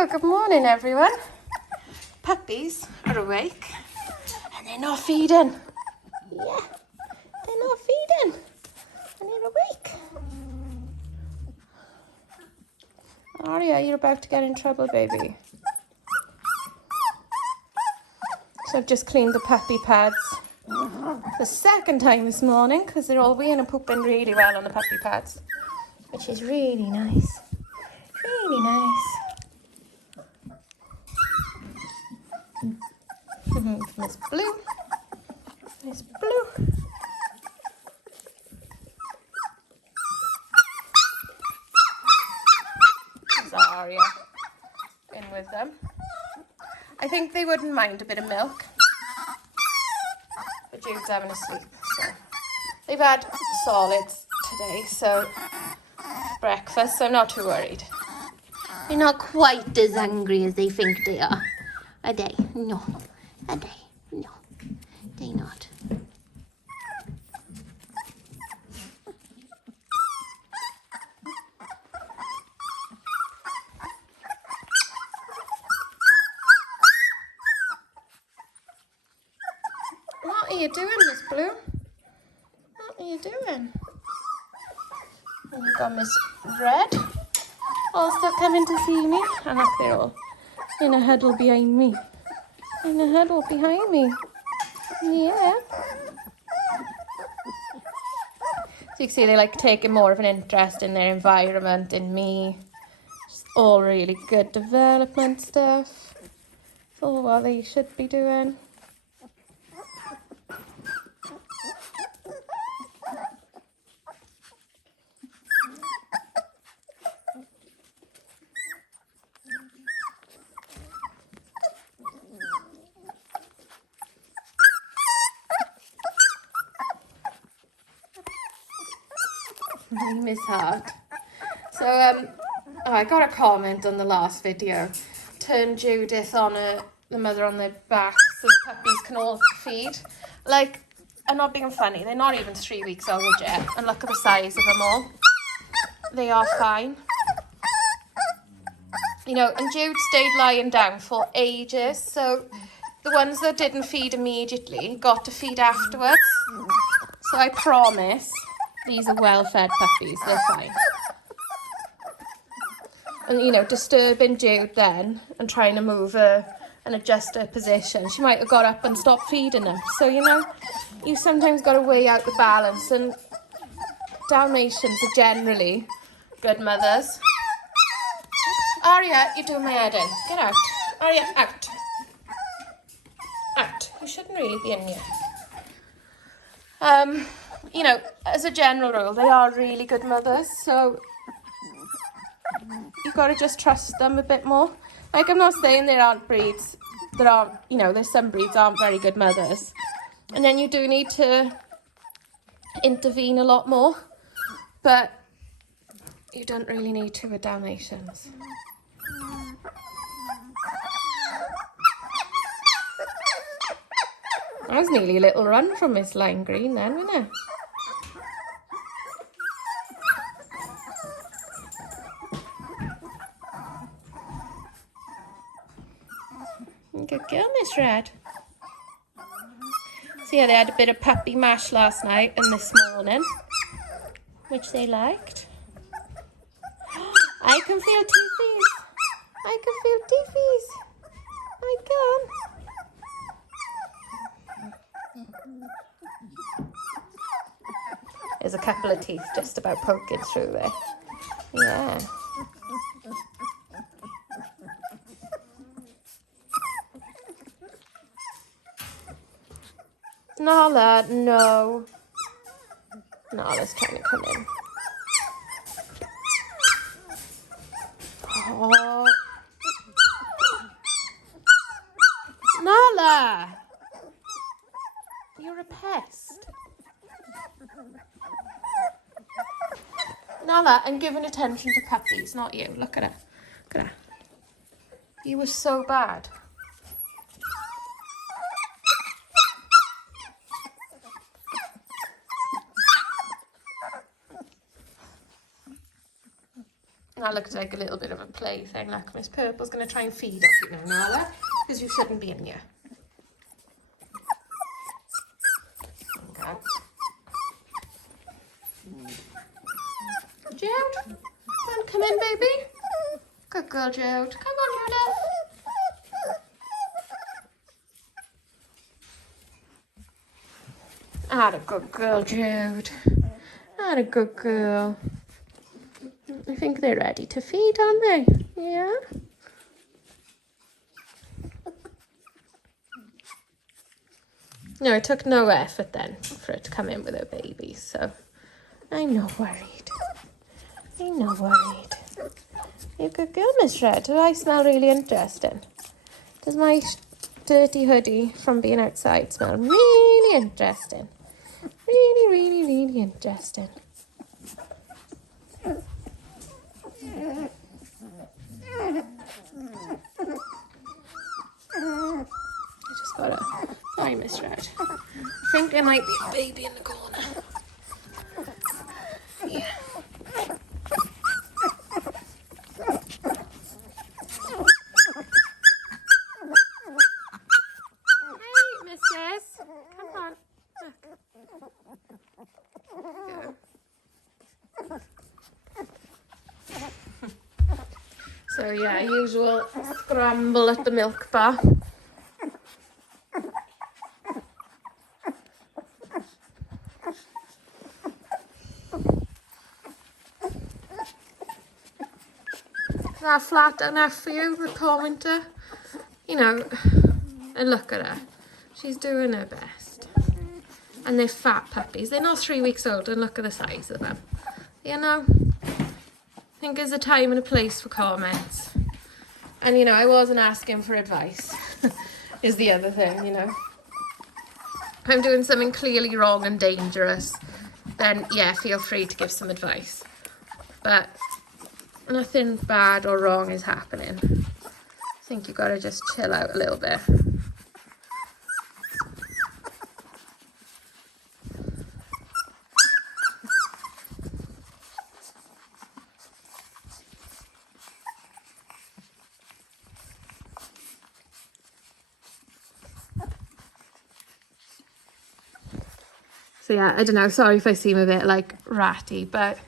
So, good morning everyone. Puppies are awake and they're not feeding. Yeah, they're not feeding and they're awake. Aria, you're about to get in trouble, baby. So I've just cleaned the puppy pads the second time this morning because they're all weeing and pooping really well on the puppy pads, which is really nice. Really nice. Miss Blue. Miss Blue. There's Aria in with them. I think they wouldn't mind a bit of milk, but Jude's having a sleep, so they've had solids today, so breakfast, so I'm not too worried. They're not quite as hungry as they think they are they? No. Are they? No. They're not. What are you doing, Miss Blue? What are you doing? And you've got Miss Red also coming to see me. And look, they're all in a huddle behind me. In a huddle behind me. Yeah. So you can see they like taking more of an interest in their environment, in me. Just all really good development stuff. It's all what they should be doing. Miss Hart. So I got a comment on the last video. Turn Judith on the mother on their back so the puppies can all feed. Like, I'm not being funny, they're not even 3 weeks old yet, and look at the size of them all. They are fine. You know, and Jude stayed lying down for ages, so the ones that didn't feed immediately got to feed afterwards. So I promise these are well-fed puppies, they're fine. And, you know, disturbing Jude then and trying to move her and adjust her position, she might have got up and stopped feeding them. So, you know, you sometimes got to weigh out the balance, and Dalmatians are generally good mothers. Aria, you're doing my head in. Get out. Aria, out. Out. You shouldn't really be in here. You know, as a general rule, they are really good mothers, so you've got to just trust them a bit more. Like, I'm not saying there aren't breeds that aren't, you know, there's some breeds aren't very good mothers. And then you do need to intervene a lot more, but you don't really need to with Dalmatians. That was nearly a little run from Miss Lime Green then, wasn't it? Good girl, Miss Red. So yeah, they had a bit of puppy mash last night and this morning, which they liked. I can feel teethies. I can feel teethies. I can. There's a couple of teeth just about poking through there. Yeah. Nala, no. Nala's trying to come in. Oh. Nala! You're a pest. Nala, I'm giving attention to puppies, not you. Look at her. Look at her. You were so bad. That looks like a little bit of a play thing. Look, Miss Purple's going to try and feed off you now, Nala, because you shouldn't be in here. Okay. Jude, come in, baby. Good girl, Jude. Come on, Jude. Had a good girl, Jude. Had a good girl. I think they're ready to feed, aren't they? Yeah. No, it took no effort then for it to come in with her baby, so I'm not worried. I'm not worried. You're a good girl, Miss Red. Do I smell really interesting? Does my dirty hoodie from being outside smell really interesting? Really, really, really interesting. I just got a... Sorry, Miss Red. I think there might be a baby in the corner. Yeah. Hey, missus. Come on. Look. So yeah, usual scramble at the milk bar. Is that flat enough for you, the commenter? You know, and look at her. She's doing her best. And they're fat puppies. They're not 3 weeks old, and look at the size of them. You know? I think there's a time and a place for comments. And, you know, I wasn't asking for advice, is the other thing, you know. If I'm doing something clearly wrong and dangerous, then, yeah, feel free to give some advice. But nothing bad or wrong is happening. I think you've got to just chill out a little bit. So yeah, I don't know, sorry if I seem a bit like ratty, but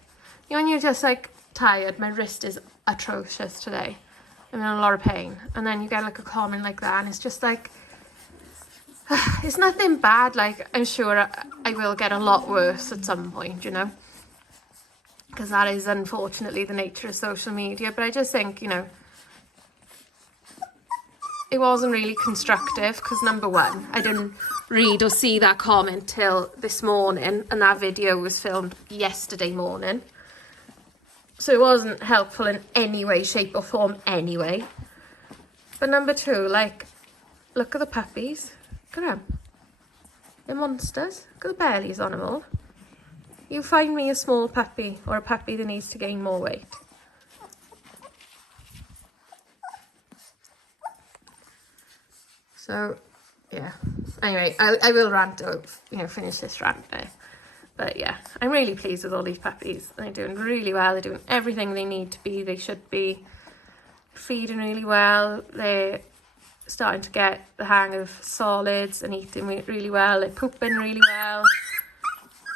you know, when you're just like tired, my wrist is atrocious today. I'm in a lot of pain. And then you get like a comment like that and it's just like, it's nothing bad. Like, I'm sure I will get a lot worse at some point, you know, because that is unfortunately the nature of social media. But I just think, you know, it wasn't really constructive because number one, I didn't read or see that comment till this morning and that video was filmed yesterday morning. So it wasn't helpful in any way, shape or form anyway. But number two, like, look at the puppies. Look at them. They're monsters. Look at the bellies on them all. You find me a small puppy or a puppy that needs to gain more weight. So, yeah. Anyway, I will rant out, you know, finish this rant there. But yeah, I'm really pleased with all these puppies. They're doing really well. They're doing everything they need to be. They should be feeding really well. They're starting to get the hang of solids and eating really well. They're pooping really well.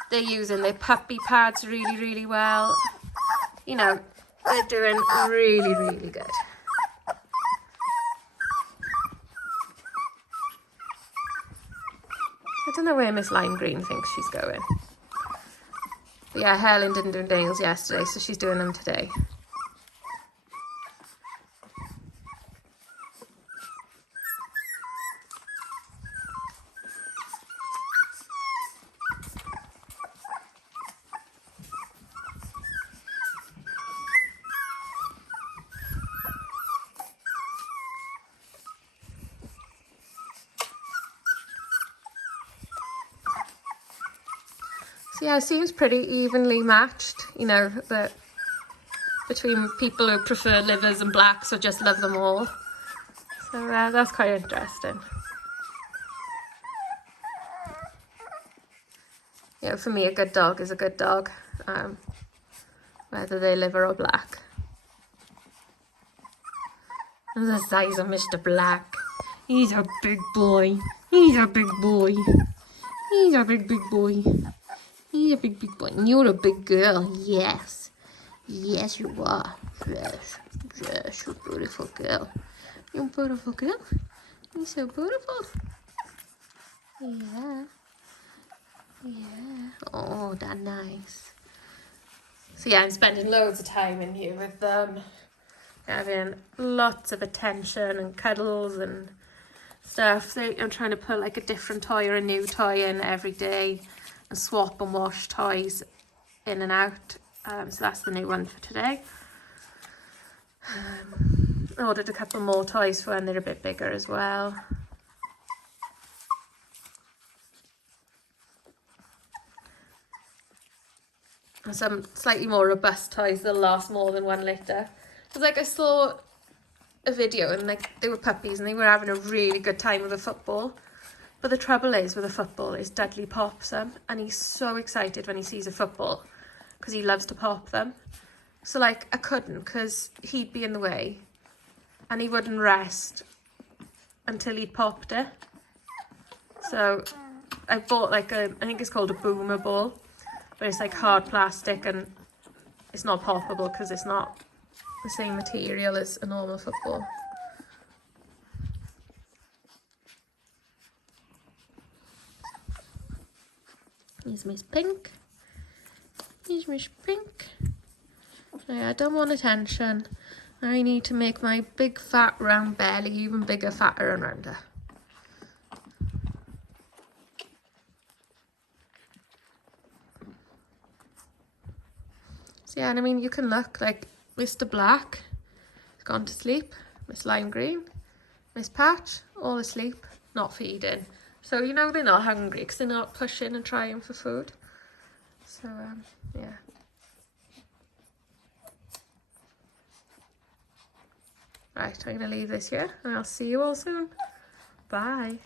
They're using their puppy pads really, really well. You know, they're doing really, really good. I don't know where Miss Lime Green thinks she's going. But yeah, Helen didn't do nails yesterday, so she's doing them today. So yeah, it seems pretty evenly matched, you know, that between people who prefer livers and blacks or just love them all. So that's quite interesting. You know, for me, a good dog is a good dog, whether they're liver or black. The size of Mr. Black. He's a big boy. He's a big boy. He's a big boy. He's a big boy. And you're a big girl. Yes. Yes, you are. Yes. Yes, you're a beautiful girl. You're a beautiful girl. You're so beautiful. Yeah. Yeah. Oh, that's nice. So yeah, I'm spending loads of time in here with them. Having lots of attention and cuddles and stuff. So I'm trying to put like a different toy or a new toy in every day and swap and wash toys in and out. So that's the new one for today. I ordered a couple more toys for when they're a bit bigger as well. And some slightly more robust toys that'll last more than 1 litre. Because like I saw a video and like they were puppies and they were having a really good time with a football. But the trouble is with a football is Dudley pops them and he's so excited when he sees a football because he loves to pop them. So like I couldn't because he'd be in the way and he wouldn't rest until he'd popped it. So I bought like I think it's called a boomer ball, but it's like hard plastic and it's not poppable because it's not the same material as a normal football. Here's Miss Pink. Here's Miss Pink. So yeah, I don't want attention. I need to make my big fat round belly even bigger, fatter and rounder. So yeah, and I mean you can look like Mr. Black has gone to sleep, Miss Lime Green, Miss Patch, all asleep, not feeding. So you know they're not hungry because they're not pushing and trying for food. So yeah. Right, I'm going to leave this here and I'll see you all soon. Bye.